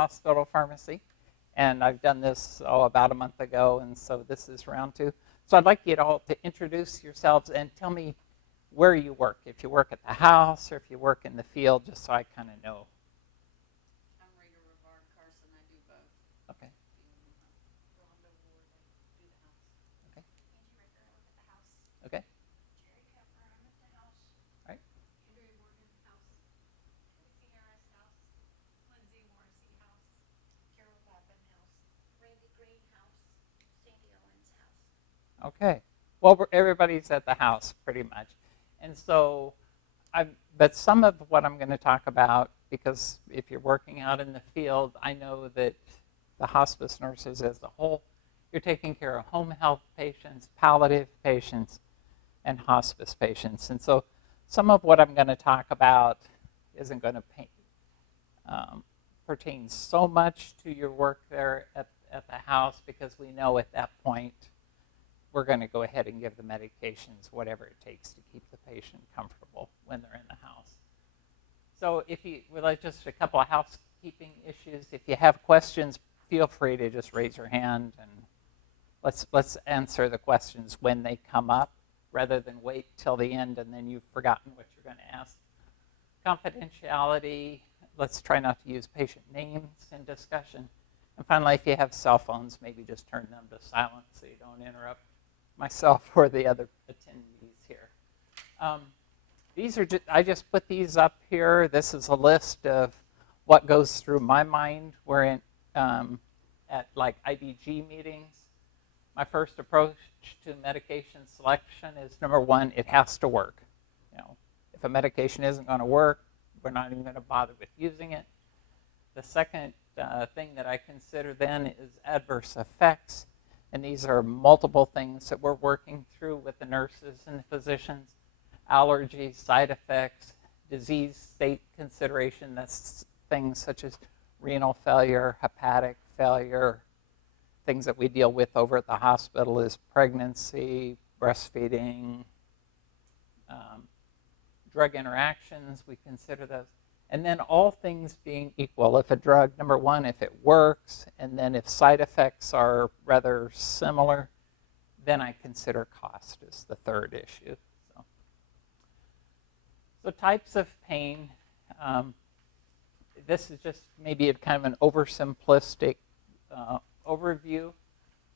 hospital pharmacy, and I've done this about a month ago, and so this is round 2. So I'd like you all to introduce yourselves and tell me where you work, if you work at the house or if you work in the field, just so I kind of know. I'm Rita Rivard Carson. I do both. Okay. Rhonda Ward, I do the house. Okay. Angie Ricker, I work at the house. Okay. Jerry Kepler, I'm at the house. All right. Andrea Morgan, house. Lucy Harris, house. Lindsay Morrissey, house. Carol Babin, house. Randy Green, house. Sandy Owens, house. Okay. Well, everybody's at the house pretty much. And so, but some of what I'm going to talk about, because if you're working out in the field, I know that the hospice nurses as a whole, you're taking care of home health patients, palliative patients, and hospice patients. And so some of what I'm going to talk about isn't going to pertain so much to your work there at the house, because we know at that point we're going to go ahead and give the medications, whatever it takes to keep the patient comfortable when they're in the house. So if you would like just a couple of housekeeping issues, if you have questions, feel free to just raise your hand, and let's answer the questions when they come up, rather than wait till the end and then you've forgotten what you're going to ask. Confidentiality, let's try not to use patient names in discussion. And finally, if you have cell phones, maybe just turn them to silent so you don't interrupt myself or the other attendees here. These are I just put these up here. This is a list of what goes through my mind. We're in, at like IBG meetings. My first approach to medication selection is, number one, it has to work. You know, if a medication isn't going to work, we're not even going to bother with using it. The second thing that I consider then is adverse effects. And these are multiple things that we're working through with the nurses and the physicians. Allergies, side effects, disease state consideration. That's things such as renal failure, hepatic failure. Things that we deal with over at the hospital is pregnancy, breastfeeding, drug interactions. We consider those. And then all things being equal, if a drug, number one, if it works, and then if side effects are rather similar, then I consider cost as the third issue. So types of pain. This is just maybe a kind of an oversimplistic overview,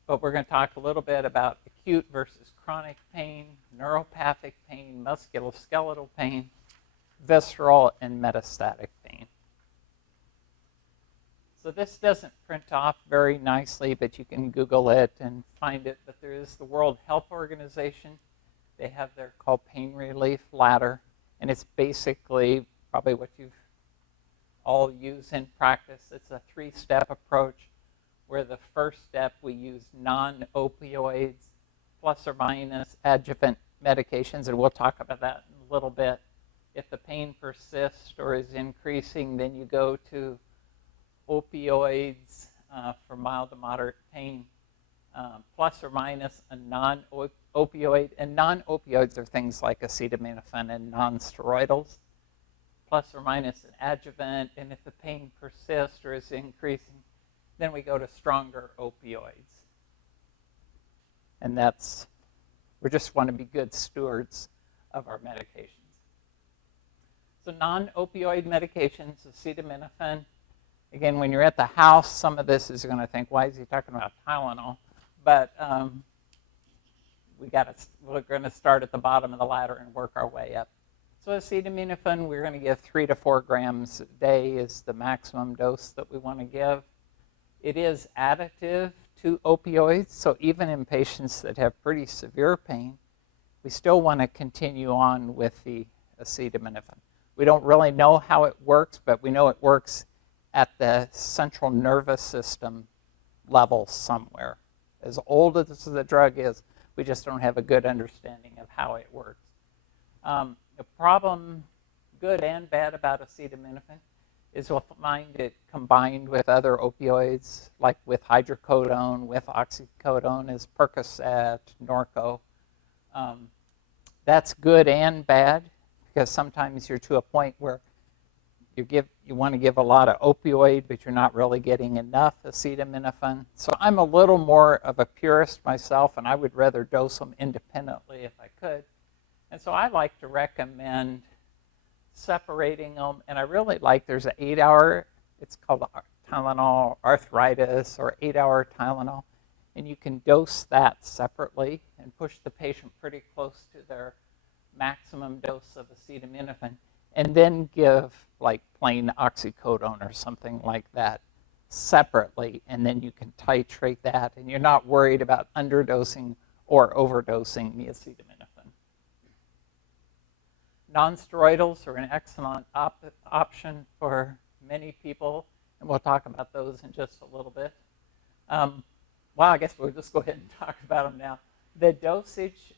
but we're going to talk a little bit about acute versus chronic pain, neuropathic pain, musculoskeletal pain, visceral, and metastatic pain. So this doesn't print off very nicely, but you can Google it and find it. But there is the World Health Organization. They have their called pain relief ladder, and it's basically probably what you've all used in practice. It's a 3-step approach, where the first step we use non-opioids plus or minus adjuvant medications, and we'll talk about that in a little bit. If the pain persists or is increasing, then you go to opioids for mild to moderate pain, plus or minus a non-opioid. And non-opioids are things like acetaminophen and non-steroidals, plus or minus an adjuvant. And if the pain persists or is increasing, then we go to stronger opioids. And we just want to be good stewards of our medications. So non-opioid medications, acetaminophen. Again, when you're at the house, some of this is going to think, why is he talking about Tylenol? But we're going to start at the bottom of the ladder and work our way up. So acetaminophen, we're going to give 3 to 4 grams a day is the maximum dose that we want to give. It is additive to opioids, so even in patients that have pretty severe pain, we still want to continue on with the acetaminophen. We don't really know how it works, but we know it works at the central nervous system level somewhere. As old as the drug is, we just don't have a good understanding of how it works. The problem, good and bad, about acetaminophen is we'll find it combined with other opioids, like with hydrocodone, with oxycodone, as Percocet, Norco. That's good and bad, because sometimes you're to a point where you want to give a lot of opioid, but you're not really getting enough acetaminophen. So I'm a little more of a purist myself, and I would rather dose them independently if I could. And so I like to recommend separating them. And I really like, there's an 8-hour, it's called Tylenol arthritis or 8-hour Tylenol. And you can dose that separately and push the patient pretty close to their maximum dose of acetaminophen, and then give like plain oxycodone or something like that separately, and then you can titrate that, and you're not worried about underdosing or overdosing the acetaminophen. Non-steroidals are an excellent option for many people, and we'll talk about those in just a little bit. Well, I guess we'll just go ahead and talk about them now. The dosage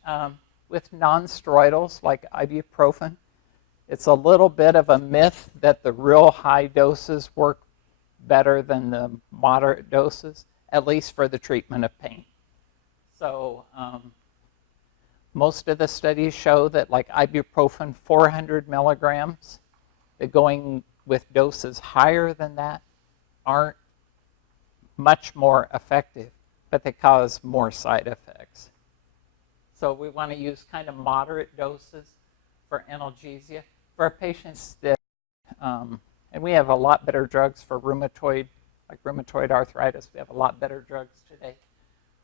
with non-steroidals like ibuprofen, it's a little bit of a myth that the real high doses work better than the moderate doses, at least for the treatment of pain. So most of the studies show that like ibuprofen 400 milligrams, that going with doses higher than that aren't much more effective, but they cause more side effects. So we want to use kind of moderate doses for analgesia. For our patients that, and we have a lot better drugs for rheumatoid, like rheumatoid arthritis, we have a lot better drugs today.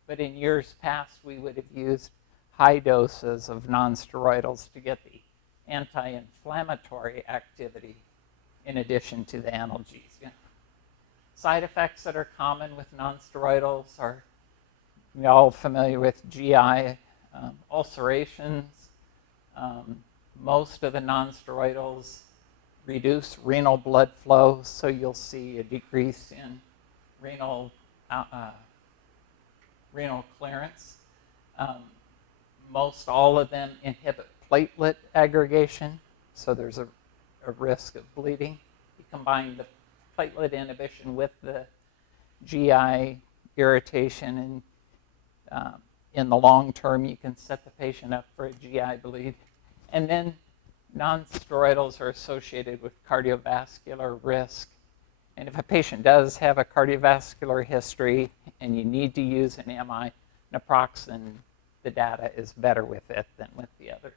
But in years past, we would have used high doses of non-steroidals to get the anti-inflammatory activity in addition to the analgesia. Side effects that are common with non-steroidals are, you're all familiar with GI ulcerations. Most of the non-steroidals reduce renal blood flow, so you'll see a decrease in renal clearance. Most all of them inhibit platelet aggregation, so there's a risk of bleeding. You combine the platelet inhibition with the GI irritation, and in the long term, you can set the patient up for a GI bleed. And then non-steroidals are associated with cardiovascular risk. And if a patient does have a cardiovascular history and you need to use an MI, naproxen, the data is better with it than with the others.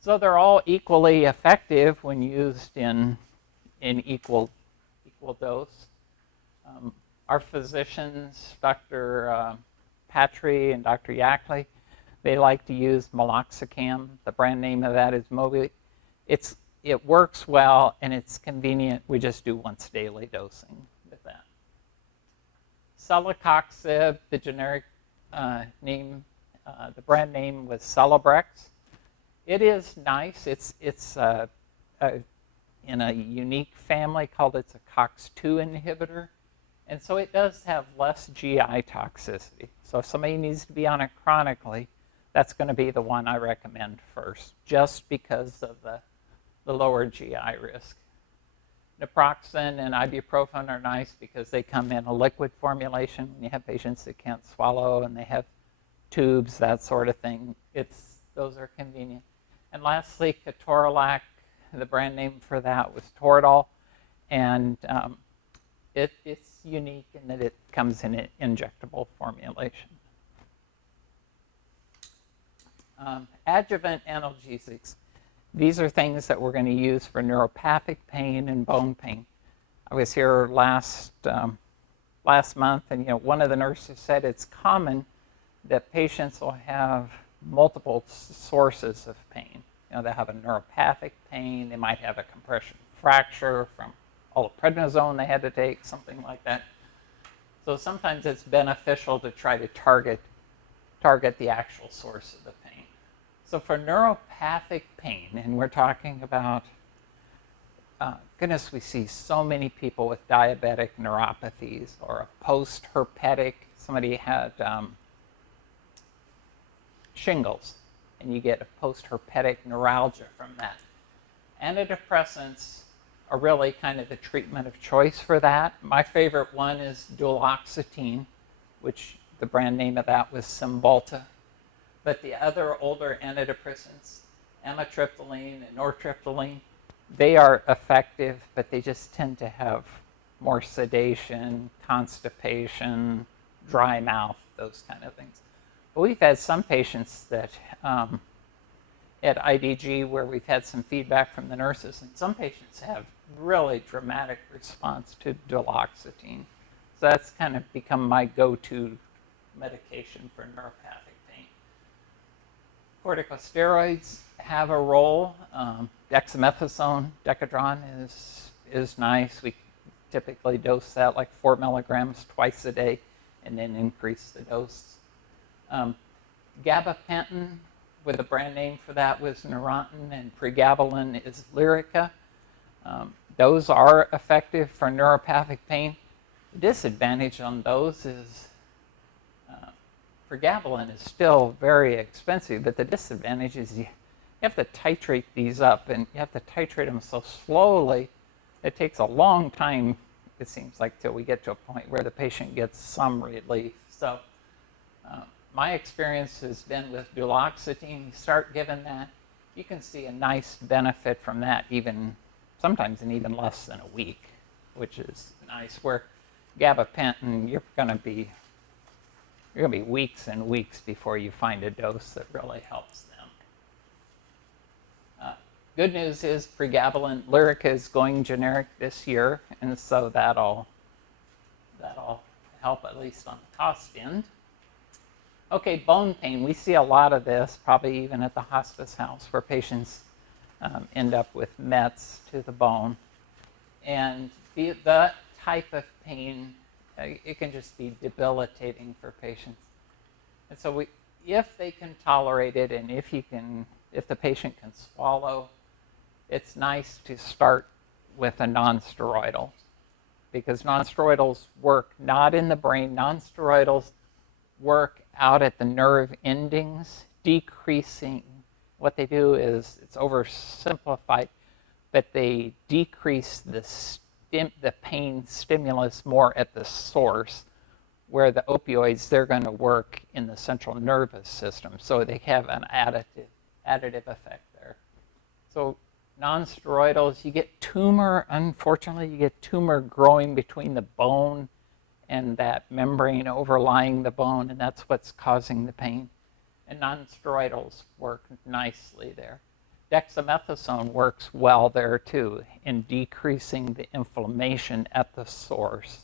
So they're all equally effective when used in equal dose. Our physicians, Dr. Patry and Dr. Yackley, they like to use meloxicam. The brand name of that is Mobi. It works well and it's convenient. We just do once daily dosing with that. Celecoxib, the generic name, the brand name was Celebrex. It is nice. It's in a unique family called it's a COX-2 inhibitor. And so it does have less GI toxicity. So if somebody needs to be on it chronically, that's going to be the one I recommend first, just because of the lower GI risk. Naproxen and ibuprofen are nice because they come in a liquid formulation. When you have patients that can't swallow and they have tubes, that sort of thing, those are convenient. And lastly, ketorolac, the brand name for that was Toradol. And it's unique in that it comes in an injectable formulation. Adjuvant analgesics. These are things that we're going to use for neuropathic pain and bone pain. I was here last month, and one of the nurses said it's common that patients will have multiple sources of pain. They have a neuropathic pain. They might have a compression fracture from all the prednisone they had to take, something like that. So sometimes it's beneficial to try to target the actual source of the pain. So for neuropathic pain, and we're talking about, goodness, we see so many people with diabetic neuropathies or a post-herpetic, somebody had shingles, and you get a post-herpetic neuralgia from that. Antidepressants are really kind of the treatment of choice for that. My favorite one is duloxetine, which the brand name of that was Cymbalta. But the other older antidepressants, amitriptyline and nortriptyline, They are effective, but they just tend to have more sedation, constipation, dry mouth, those kind of things. But we've had some patients that at IDG where we've had some feedback from the nurses, and some patients have really dramatic response to duloxetine. So that's kind of become my go-to medication for neuropathic pain. Corticosteroids have a role. Dexamethasone, Decadron is nice. We typically dose that like 4 milligrams twice a day and then increase the dose. Gabapentin, with a brand name for that, was Neurontin, and pregabalin is Lyrica. Those are effective for neuropathic pain. The disadvantage on those is pregabalin is still very expensive, but the disadvantage is you have to titrate these up, and you have to titrate them so slowly. It takes a long time, it seems like, till we get to a point where the patient gets some relief. So my experience has been with duloxetine. You start giving that, you can see a nice benefit from that, even sometimes in even less than a week, which is nice. Where gabapentin, you're going to be weeks and weeks before you find a dose that really helps them. Good news is pregabalin, Lyrica is going generic this year, and so that'll help at least on the cost end. Okay, bone pain. We see a lot of this, probably even at the hospice house, where patients end up with mets to the bone. And the type of pain, it can just be debilitating for patients. And so if they can tolerate it, and if the patient can swallow, it's nice to start with a non-steroidal, because non-steroidals work not in the brain. Non-steroidals work out at the nerve endings, decreasing. What they do is, it's oversimplified, but they decrease the pain stimulus more at the source, where the opioids, they're going to work in the central nervous system. So they have an additive effect there. So non-steroidals, you get tumor, unfortunately, you get tumor growing between the bone and that membrane overlying the bone, and that's what's causing the pain. And non-steroidals work nicely there. Dexamethasone works well there too in decreasing the inflammation at the source.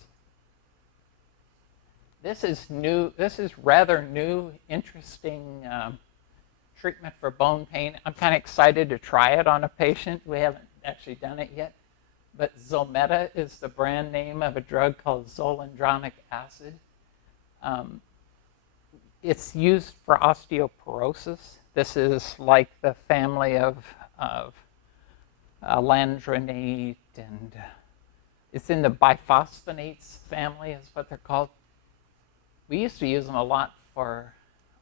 This is new. This is rather new, interesting treatment for bone pain. I'm kind of excited to try it on a patient. We haven't actually done it yet. But Zometa is the brand name of a drug called zoledronic acid. It's used for osteoporosis. This is like the family of alendronate, and it's in the biphosphonates family is what they're called. We used to use them a lot for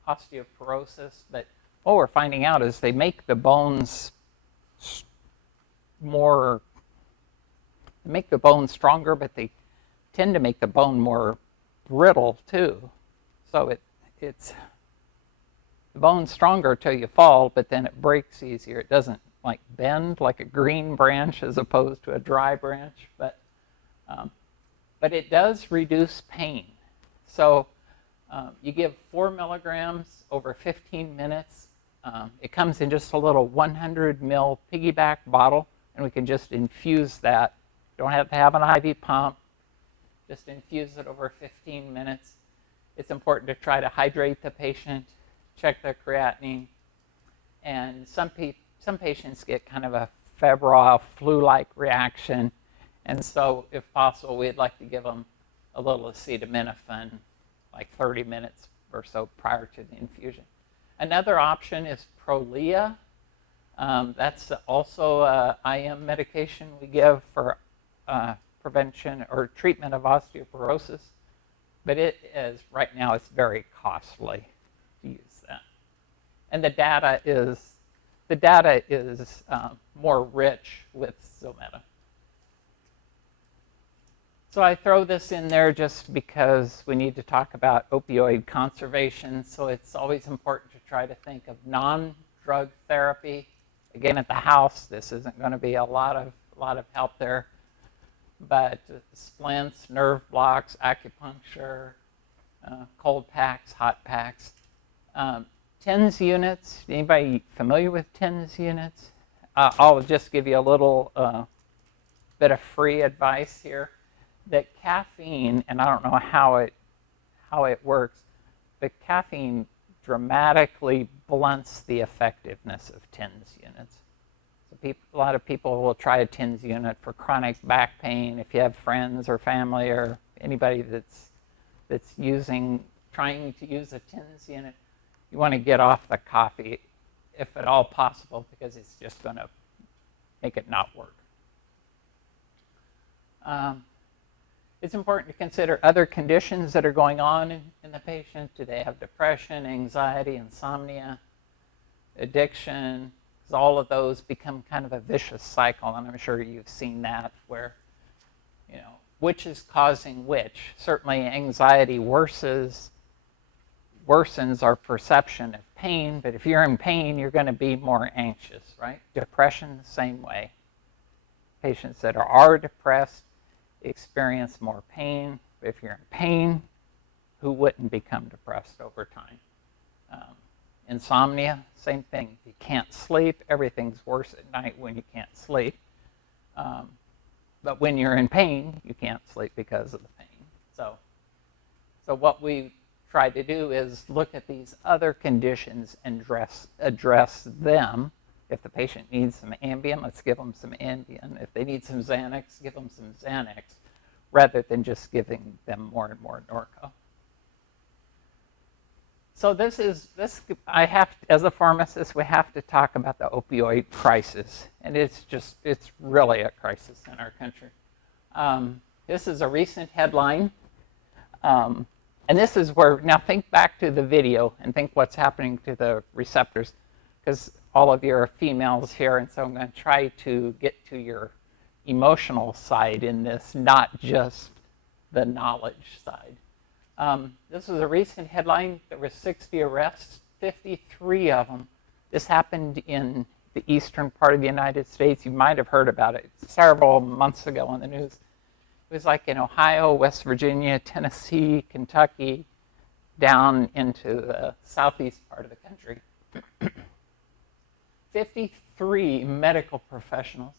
osteoporosis, but what we're finding out is they make the bones stronger, but they tend to make the bone more brittle too. So it's the bone's stronger till you fall, but then it breaks easier. It doesn't like bend like a green branch as opposed to a dry branch, but it does reduce pain. So you give 4 milligrams over 15 minutes. It comes in just a little 100 ml piggyback bottle, and we can just infuse that. Don't have to have an IV pump. Just infuse it over 15 minutes. It's important to try to hydrate the patient, check their creatinine, and some patients get kind of a febrile flu-like reaction, and so if possible, we'd like to give them a little acetaminophen, like 30 minutes or so prior to the infusion. Another option is Prolia. That's also an IM medication we give for prevention or treatment of osteoporosis, but it is, right now, it's very costly to use that. And the data is more rich with Zometa. So I throw this in there just because we need to talk about opioid conservation. So it's always important to try to think of non-drug therapy Again, at the house, this isn't going to be a lot of help there. But splints, nerve blocks, acupuncture, cold packs, hot packs. TENS units, anybody familiar with TENS units? I'll just give you a little bit of free advice here. That caffeine, and I don't know how it works, but caffeine dramatically blunts the effectiveness of TENS units. So a lot of people will try a TENS unit for chronic back pain. If you have friends or family or anybody that's trying to use a TENS unit, you want to get off the coffee if at all possible, because it's just going to make it not work. It's important to consider other conditions that are going on in the patient. Do they have depression, anxiety, insomnia, addiction? Because all of those become kind of a vicious cycle, and I'm sure you've seen that, where, which is causing which. Certainly anxiety worsens our perception of pain, but if you're in pain, you're going to be more anxious, right? Depression, the same way. Patients that are depressed experience more pain. If you're in pain, who wouldn't become depressed over time? Insomnia, same thing. If you can't sleep, everything's worse at night when you can't sleep. But when you're in pain, you can't sleep because of the pain. So what we try to do is look at these other conditions and address them. If the patient needs some Ambien, let's give them some Ambien. If they need some Xanax, give them some Xanax, rather than just giving them more and more Norco. So as a pharmacist, we have to talk about the opioid crisis, and it's really a crisis in our country. This is a recent headline, and this is where, now think back to the video and think what's happening to the receptors, because all of you are females here, and so I'm going to try to get to your emotional side in this, not just the knowledge side. This was a recent headline. There were 60 arrests, 53 of them. This happened in the eastern part of the United States. You might have heard about it several months ago on the news. It was like in Ohio, West Virginia, Tennessee, Kentucky, down into the southeast part of the country. 53 medical professionals,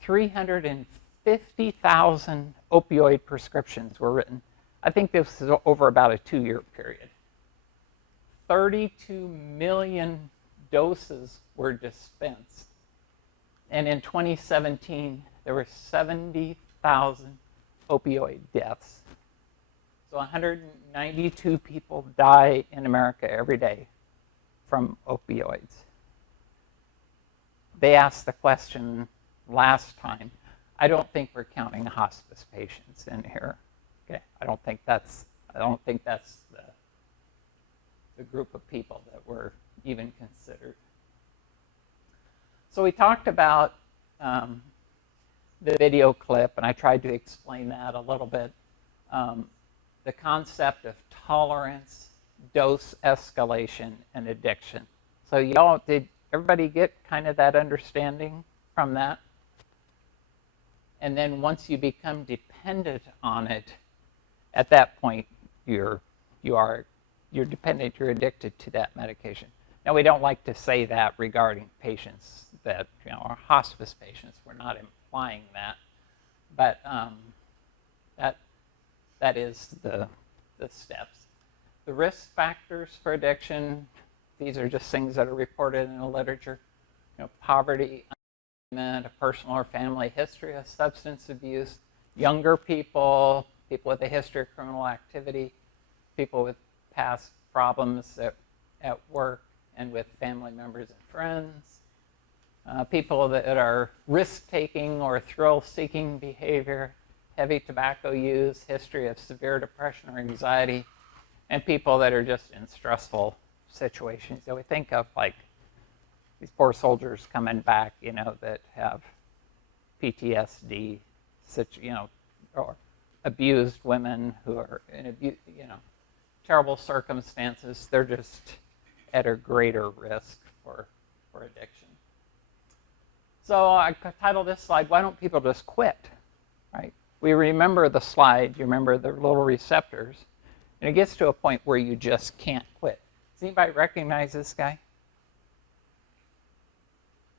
350,000 opioid prescriptions were written. I think this is over about a 2-year period. 32 million doses were dispensed. And in 2017, there were 70,000 opioid deaths. So 192 people die in America every day from opioids. They asked the question last time. I don't think we're counting hospice patients in here. Okay, I don't think that's the group of people that were even considered. So we talked about the video clip, and I tried to explain that a little bit. The concept of tolerance, dose escalation, and addiction. So did everybody get kind of that understanding from that? And then once you become dependent on it, at that point you're dependent, you're addicted to that medication. Now, we don't like to say that regarding patients that are hospice patients. We're not implying that, but that is the steps. The risk factors for addiction, these are just things that are reported in the literature. Poverty, unemployment, a personal or family history of substance abuse, younger people, people with a history of criminal activity, people with past problems at work and with family members and friends, people that are risk-taking or thrill-seeking behavior, heavy tobacco use, history of severe depression or anxiety, and people that are just in stressful situations. So we think of like these poor soldiers coming back, that have PTSD, or abused women who are in terrible circumstances. They're just at a greater risk for addiction. So I titled this slide, "Why Don't People Just Quit?" Right? We remember the slide, you remember the little receptors, and it gets to a point where you just can't quit. Does anybody recognize this guy?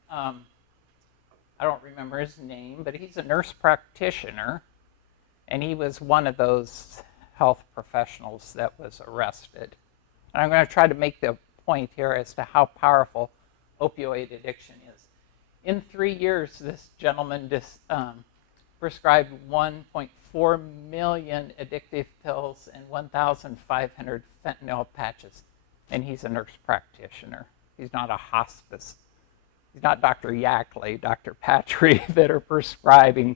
I don't remember his name, but he's a nurse practitioner, and he was one of those health professionals that was arrested. And I'm going to try to make the point here as to how powerful opioid addiction is. In 3 years, this gentleman prescribed 1.4 million addictive pills and 1,500 fentanyl patches, and he's a nurse practitioner. He's not a hospice. He's not Dr. Yackley, Dr. Patry that are prescribing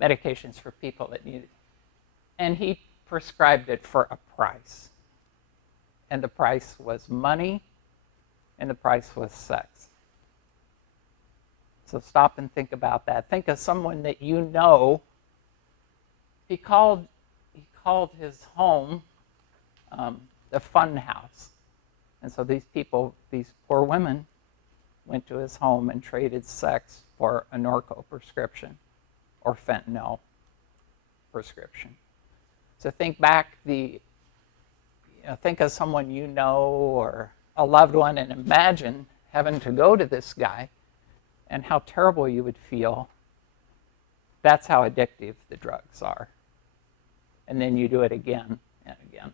medications for people that need it. And he prescribed it for a price. And the price was money, and the price was sex. So stop and think about that. Think of someone that you know. He called his home the fun house. And so these people, these poor women, went to his home and traded sex for a Norco prescription or fentanyl prescription. So think back, think of someone you know or a loved one, and imagine having to go to this guy and how terrible you would feel. That's how addictive the drugs are. And then you do it again and again.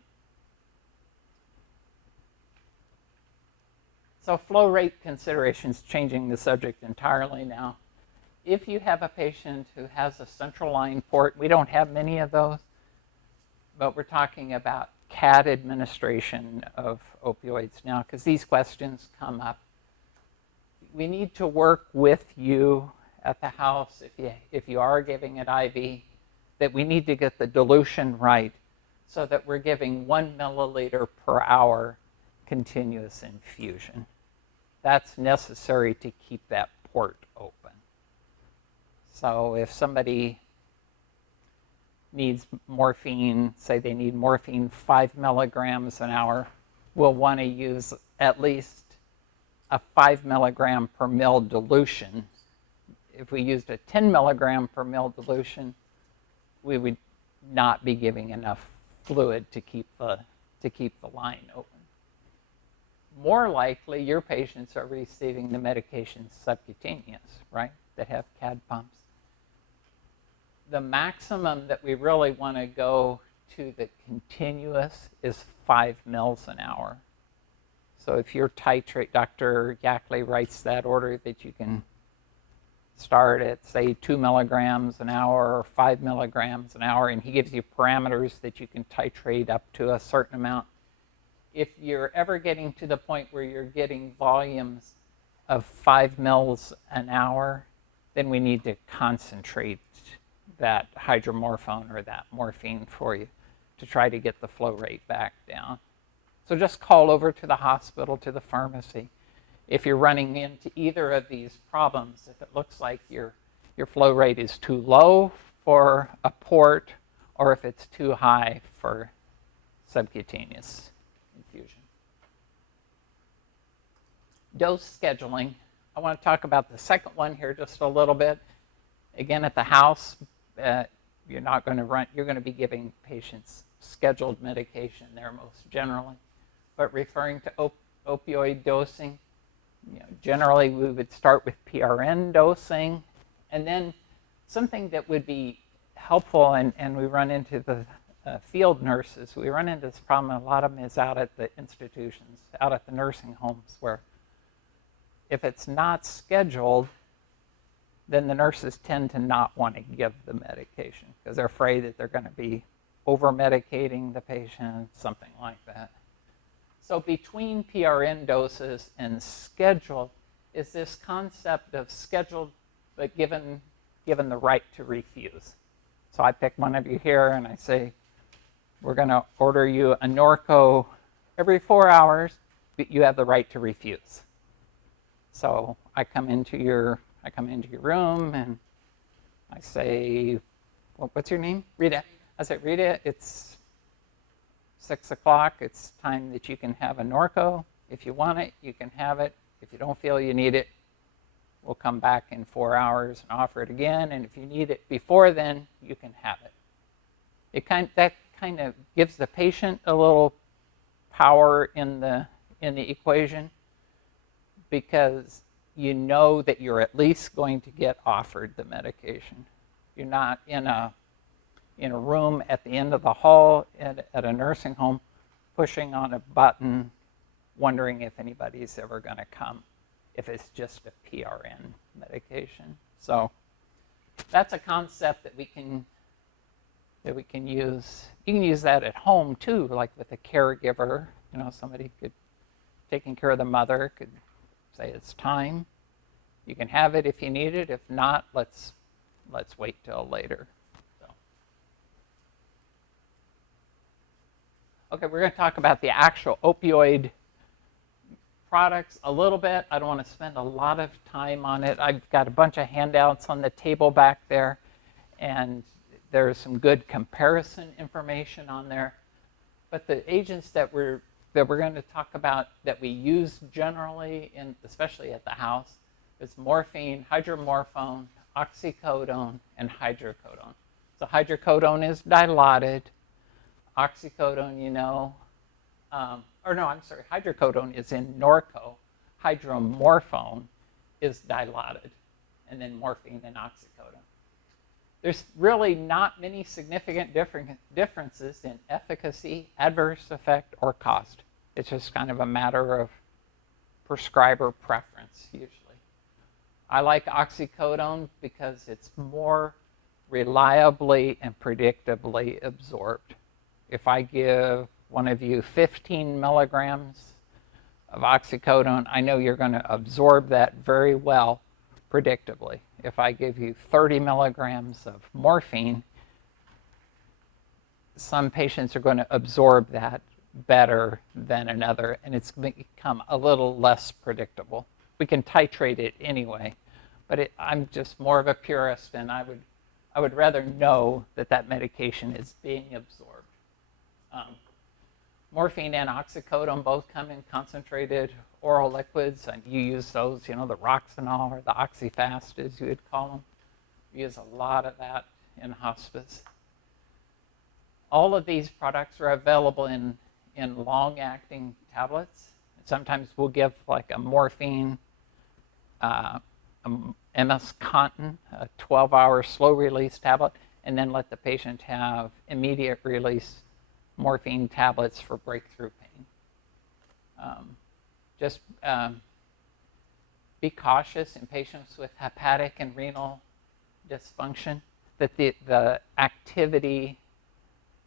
So flow rate considerations, changing the subject entirely now. If you have a patient who has a central line port, we don't have many of those, but we're talking about CAD administration of opioids now, because these questions come up. We need to work with you at the house, if you are giving it IV, that we need to get the dilution right so that we're giving 1 milliliter per hour continuous infusion. That's necessary to keep that port open. So if somebody needs morphine, say they need morphine 5 milligrams an hour, we'll want to use at least a 5 milligram per mil dilution. If we used a 10 milligram per mil dilution, we would not be giving enough fluid to keep the line open. More likely, your patients are receiving the medications subcutaneous, right, that have CAD pumps. The maximum that we really want to go to the continuous is 5 mils an hour. So if you're titrate, Dr. Yackley writes that order that you can start at, say, 2 milligrams an hour or 5 milligrams an hour, and he gives you parameters that you can titrate up to a certain amount. If you're ever getting to the point where you're getting volumes of 5 mils an hour, then we need to concentrate that hydromorphone or that morphine for you to try to get the flow rate back down. So just call over to the hospital, to the pharmacy. If you're running into either of these problems, if it looks like your flow rate is too low for a port, or if it's too high for subcutaneous infusion. Dose scheduling. I want to talk about the second one here just a little bit. Again, at the house, you're going to be giving patients scheduled medication there most generally. But referring to opioid dosing, generally we would start with PRN dosing, and then something that would be helpful, and we run into the field nurses, we run into this problem, a lot of them is out at the institutions, out at the nursing homes, where if it's not scheduled, then the nurses tend to not want to give the medication because they're afraid that they're going to be over-medicating the patient, something like that. So between PRN doses and scheduled is this concept of scheduled but given the right to refuse. So I pick one of you here and I say, we're going to order you a Norco every 4 hours, but you have the right to refuse. So I come into your room and I say, well, what's your name? Rita. I say, Rita, it's 6 o'clock. It's time that you can have a Norco. If you want it, you can have it. If you don't feel you need it, We'll come back in 4 hours and offer it again, and if you need it before then, you can have it. That kind of gives the patient a little power in the equation, because you know that you're at least going to get offered the medication. You're not in a room at the end of the hall at a nursing home pushing on a button wondering if anybody's ever going to come, if it's just a PRN medication. So that's a concept that we can use. You can use that at home too, like with a caregiver. Somebody taking care of the mother could say it's time. You can have it if you need it. If not, let's wait till later. So. Okay, we're going to talk about the actual opioid products a little bit. I don't want to spend a lot of time on it. I've got a bunch of handouts on the table back there, and there's some good comparison information on there. But the agents that we're going to talk about that we use generally, especially at the house, is morphine, hydromorphone, oxycodone, and hydrocodone. So hydrocodone is dilaudid. Oxycodone, hydrocodone is in Norco. Hydromorphone is dilaudid, and then morphine and oxycodone. There's really not many significant differences in efficacy, adverse effect, or cost. It's just kind of a matter of prescriber preference, usually. I like oxycodone because it's more reliably and predictably absorbed. If I give one of you 15 milligrams of oxycodone, I know you're going to absorb that very well, predictably. If I give you 30 milligrams of morphine, some patients are going to absorb that better than another, and it's become a little less predictable. We can titrate it anyway, but I'm just more of a purist, and I would rather know that medication is being absorbed. Morphine and oxycodone both come in concentrated oral liquids, and you use those, the Roxanol or the Oxyfast, as you would call them. We use a lot of that in hospice. All of these products are available in long-acting tablets. Sometimes we'll give like a morphine, MS Contin, a 12-hour slow-release tablet, and then let the patient have immediate release morphine tablets for breakthrough pain. Be cautious in patients with hepatic and renal dysfunction that the activity,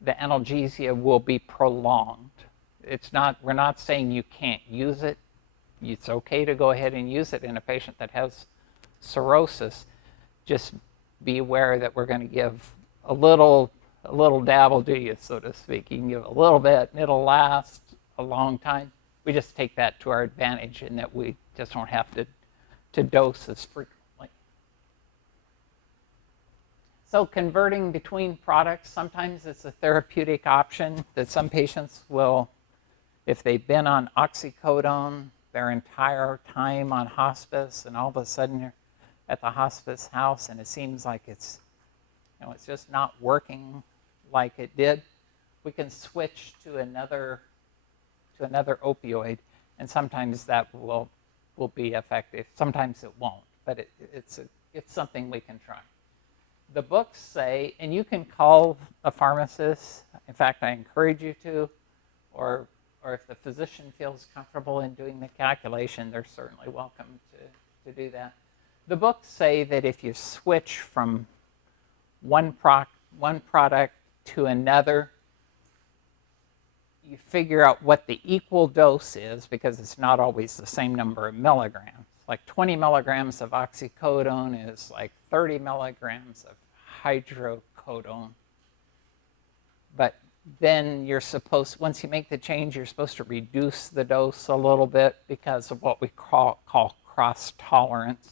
the analgesia will be prolonged. We're not saying you can't use it. It's okay to go ahead and use it in a patient that has cirrhosis. Just be aware that we're going to give a little dabble do you, so to speak. You can give a little bit, and it'll last a long time. We just take that to our advantage in that we just don't have to dose as frequently. So converting between products, sometimes it's a therapeutic option that some patients will, if they've been on oxycodone their entire time on hospice, and all of a sudden you're at the hospice house and it seems like it's just not working like it did, we can switch to another opioid, and sometimes that will be effective. Sometimes it won't, but it's something we can try. The books say, and you can call a pharmacist. In fact, I encourage you to, or if the physician feels comfortable in doing the calculation, they're certainly welcome to do that. The books say that if you switch from one product to another, you figure out what the equal dose is, because it's not always the same number of milligrams. Like 20 milligrams of oxycodone is like 30 milligrams of hydrocodone. But then once you make the change, you're supposed to reduce the dose a little bit because of what we call cross tolerance.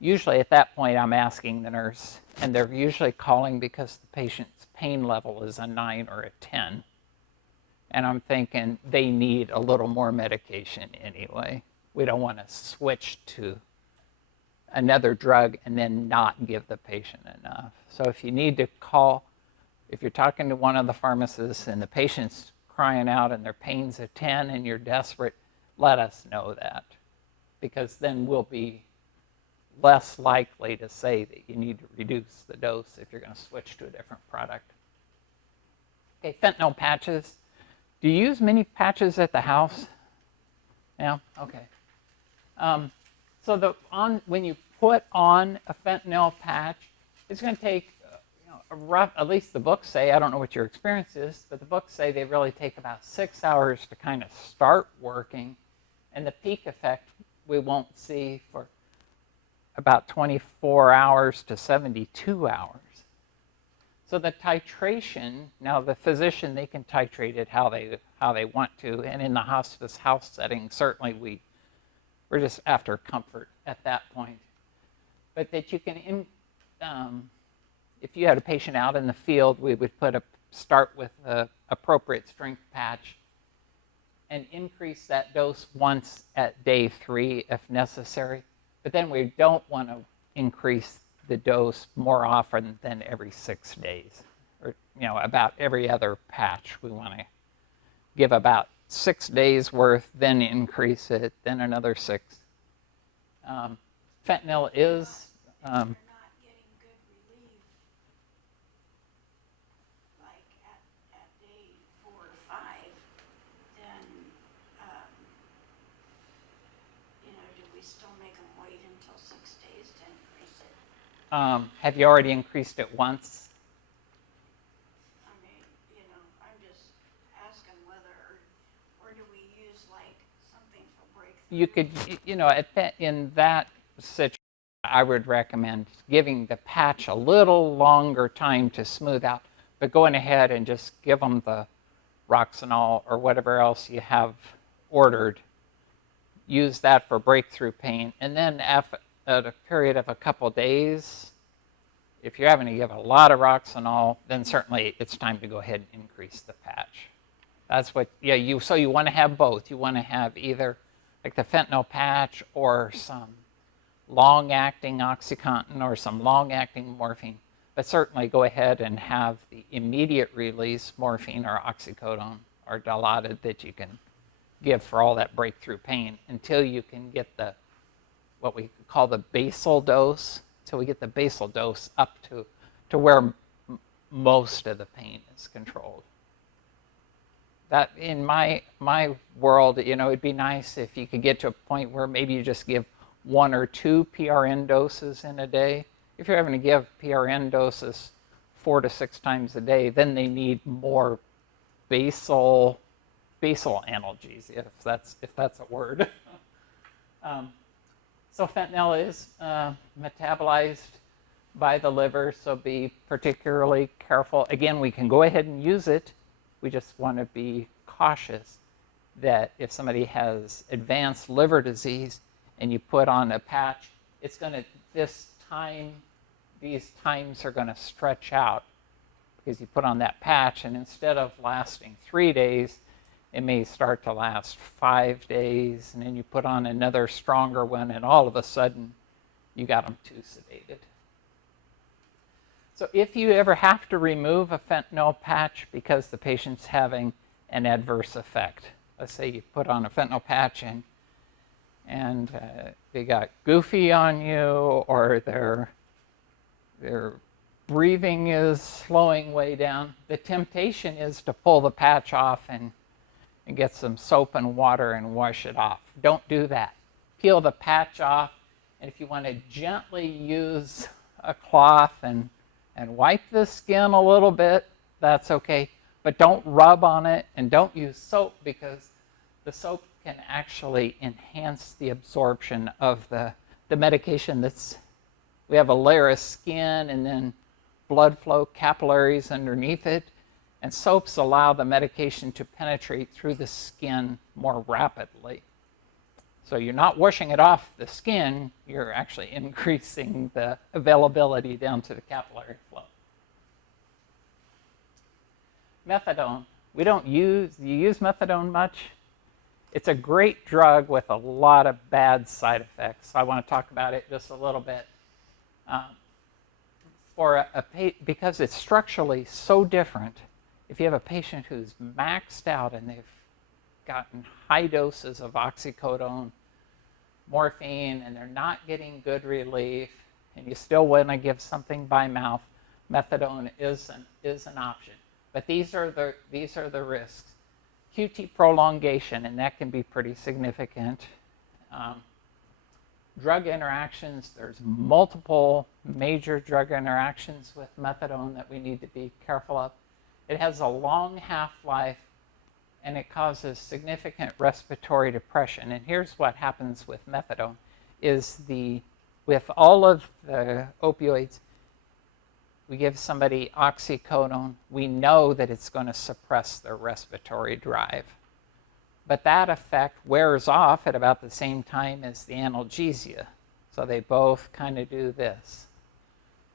Usually at that point, I'm asking the nurse, and they're usually calling because the patient's pain level is a 9 or a 10. And I'm thinking they need a little more medication anyway. We don't want to switch to another drug and then not give the patient enough. So if you need to call, if you're talking to one of the pharmacists and the patient's crying out and their pain's a 10 and you're desperate, let us know that, because then we'll be less likely to say that you need to reduce the dose if you're going to switch to a different product. Okay, fentanyl patches. Do you use many patches at the house? Yeah, okay. So when you put on a fentanyl patch, it's going to take a rough, at least the books say, I don't know what your experience is, but the books say they really take about 6 hours to kind of start working, and the peak effect we won't see for about 24 hours to 72 hours. So the titration, now the physician, they can titrate it how they want to, and in the hospice house setting, certainly we're just after comfort at that point. But that you can, if you had a patient out in the field, we would start with an appropriate strength patch and increase that dose once at day 3 if necessary. But then we don't want to increase the dose more often than every 6 days, or about every other patch. We want to give about 6 days worth, then increase it, then another 6. Fentanyl is. If you're not getting good relief, like at day 4 or 5, then do we still make them wait until 6 days to increase it? Have you already increased it once? I mean, I'm just asking whether, or do we use like something for breakthrough? You could, in that situation, I would recommend giving the patch a little longer time to smooth out, but going ahead and just give them the Roxanol or whatever else you have ordered. Use that for breakthrough pain, and then at a period of a couple days, if you're having to give a lot of Roxanol, then certainly it's time to go ahead and increase the patch. That's what, so you want to have both. You want to have either like the fentanyl patch or some long-acting Oxycodone or some long-acting morphine. But certainly go ahead and have the immediate release morphine or Oxycodone or Dilaudid that you can give for all that breakthrough pain until you can get what we call the basal dose. So we get the basal dose up to where most of the pain is controlled. That in my world, it'd be nice if you could get to a point where maybe you just give 1 or 2 PRN doses in a day. If you're having to give PRN doses 4 to 6 times a day, then they need more basal analgesics, if that's a word. So fentanyl is metabolized by the liver, so be particularly careful. Again, we can go ahead and use it. We just want to be cautious that if somebody has advanced liver disease and you put on a patch, these times are going to stretch out because you put on that patch, and instead of lasting 3 days, it may start to last 5 days, and then you put on another stronger one, and all of a sudden, you got them too sedated. So if you ever have to remove a fentanyl patch because the patient's having an adverse effect, let's say you put on a fentanyl patch and they got goofy on you, or their breathing is slowing way down, the temptation is to pull the patch off and get some soap and water and wash it off. Don't do that. Peel the patch off, and if you want to gently use a cloth and wipe the skin a little bit, that's okay. But don't rub on it, and don't use soap, because the soap can actually enhance the absorption of the medication. We have a layer of skin and then blood flow capillaries underneath it, and soaps allow the medication to penetrate through the skin more rapidly. So you're not washing it off the skin, you're actually increasing the availability down to the capillary flow. Methadone. You use methadone much? It's a great drug with a lot of bad side effects. I want to talk about it just a little bit. Because it's structurally so different, if you have a patient who's maxed out and they've gotten high doses of oxycodone, morphine, and they're not getting good relief, and you still want to give something by mouth, methadone is an option. But these are the risks. QT prolongation, and that can be pretty significant. Drug interactions, there's multiple major drug interactions with methadone that we need to be careful of. It has a long half-life, and it causes significant respiratory depression. And here's what happens with methadone, with all of the opioids, we give somebody oxycodone, we know that it's going to suppress their respiratory drive. But that effect wears off at about the same time as the analgesia. So they both kind of do this.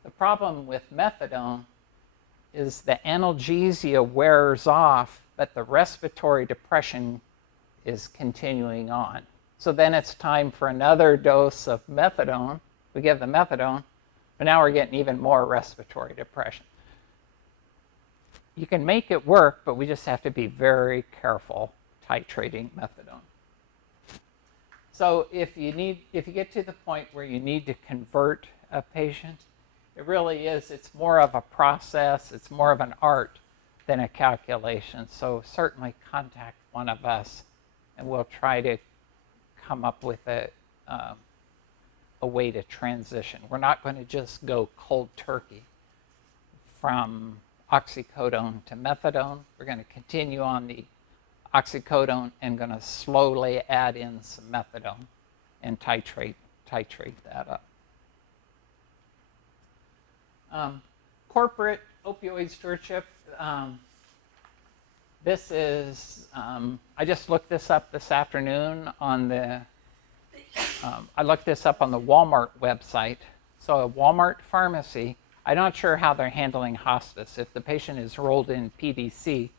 The problem with methadone is the analgesia wears off, but the respiratory depression is continuing on. So then it's time for another dose of methadone. We give the methadone, but now we're getting even more respiratory depression. You can make it work, but we just have to be very careful titrating methadone. So if you get to the point where you need to convert a patient, it really is, it's more of a process, it's more of an art than a calculation. So certainly contact one of us and we'll try to come up with a way to transition. We're not going to just go cold turkey from oxycodone to methadone. We're going to continue on the oxycodone and going to slowly add in some methadone and titrate that up. Corporate opioid stewardship. This is, I just looked this up this afternoon on the, I looked this up on the Walmart website. So a Walmart pharmacy, I'm not sure how they're handling hospice. If the patient is rolled in PDC,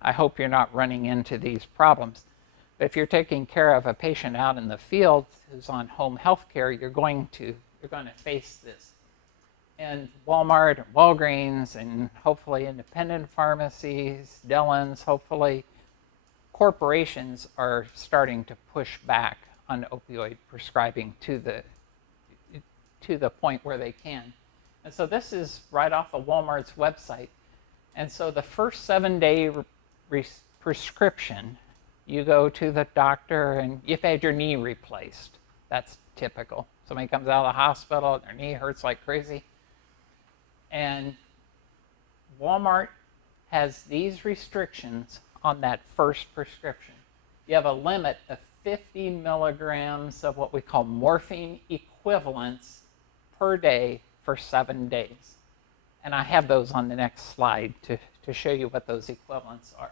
I hope you're not running into these problems. But if you're taking care of a patient out in the field who's on home health care, you're going to face this. And Walmart and Walgreens and hopefully independent pharmacies, Dellons, hopefully corporations are starting to push back on opioid prescribing to the point where they can. And so this is right off of Walmart's website. And so the first 7-day prescription, you go to the doctor and you've had your knee replaced. That's typical. Somebody comes out of the hospital, their knee hurts like crazy. And Walmart has these restrictions on that first prescription. You have a limit of 50 milligrams of what we call morphine equivalents per day for 7 days. And I have those on the next slide to show you what those equivalents are.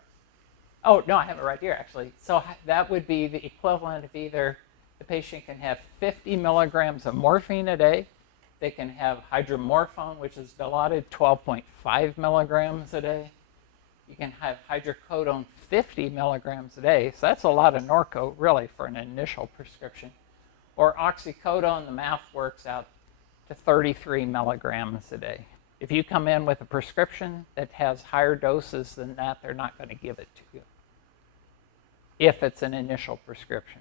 Oh, no, I have it right here, actually. So that would be the equivalent of either the patient can have 50 milligrams of morphine a day. They can have Hydromorphone, which is Dilaudid, 12.5 milligrams a day. You can have Hydrocodone, 50 milligrams a day. So that's a lot of Norco, really, for an initial prescription. Or Oxycodone, the math works out to 33 milligrams a day. If you come in with a prescription that has higher doses than that, they're not going to give it to you, if it's an initial prescription.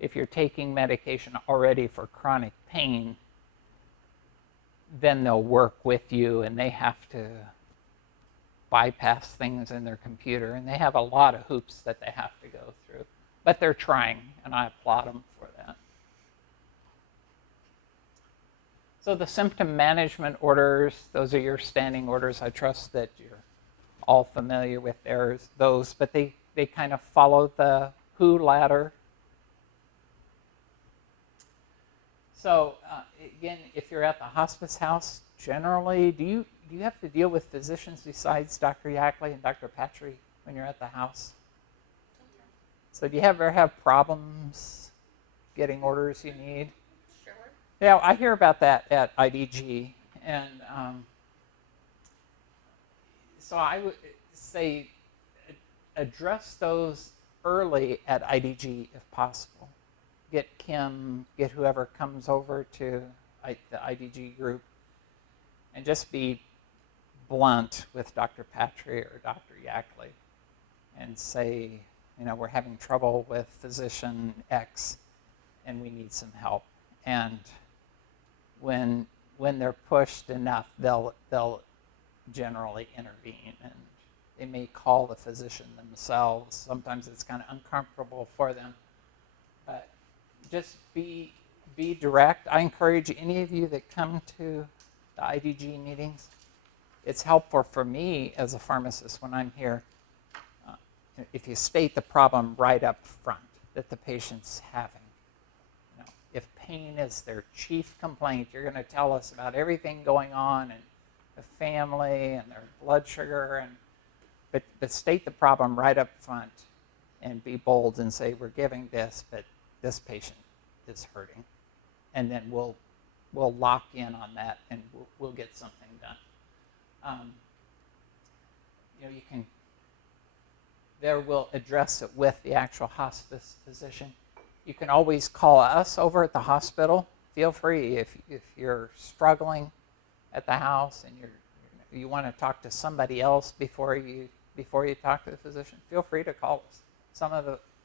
If you're taking medication already for chronic pain, then they'll work with you and they have to bypass things in their computer, and they have a lot of hoops that they have to go through. But they're trying, and I applaud them for that. So the symptom management orders, those are your standing orders. I trust that you're all familiar with those, but they kind of follow the WHO ladder. So again, if you're at the hospice house, generally, do you have to deal with physicians besides Dr. Yackley and Dr. Patry when you're at the house? So do you ever have problems getting orders you need? Sure. Yeah, I hear about that at IDG, and so I would say address those early at IDG if possible. Get Kim, get whoever comes over to the IDG group, and just be blunt with Dr. Patry or Dr. Yackley and say, we're having trouble with physician X and we need some help. And when they're pushed enough, they'll generally intervene, and they may call the physician themselves. Sometimes it's kind of uncomfortable for them, but just be direct. I encourage any of you that come to the IDG meetings. It's helpful for me as a pharmacist when I'm here if you state the problem right up front that the patient's having. If pain is their chief complaint, you're going to tell us about everything going on and the family and their blood sugar, but state the problem right up front and be bold and say, we're giving this, but this patient is hurting. And then we'll lock in on that and we'll get something done. We'll address it with the actual hospice physician. You can always call us over at the hospital. Feel free if you're struggling at the house and you want to talk to somebody else before you talk to the physician. Feel free to call us.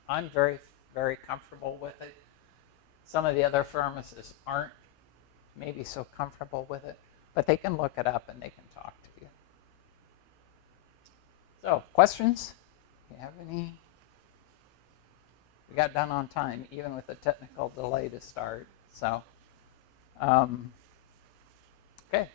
I'm very, very comfortable with it. Some of the other pharmacists aren't maybe so comfortable with it, but they can look it up and they can talk to you. So, questions? Do you have any? We got done on time, even with a technical delay to start. So, okay.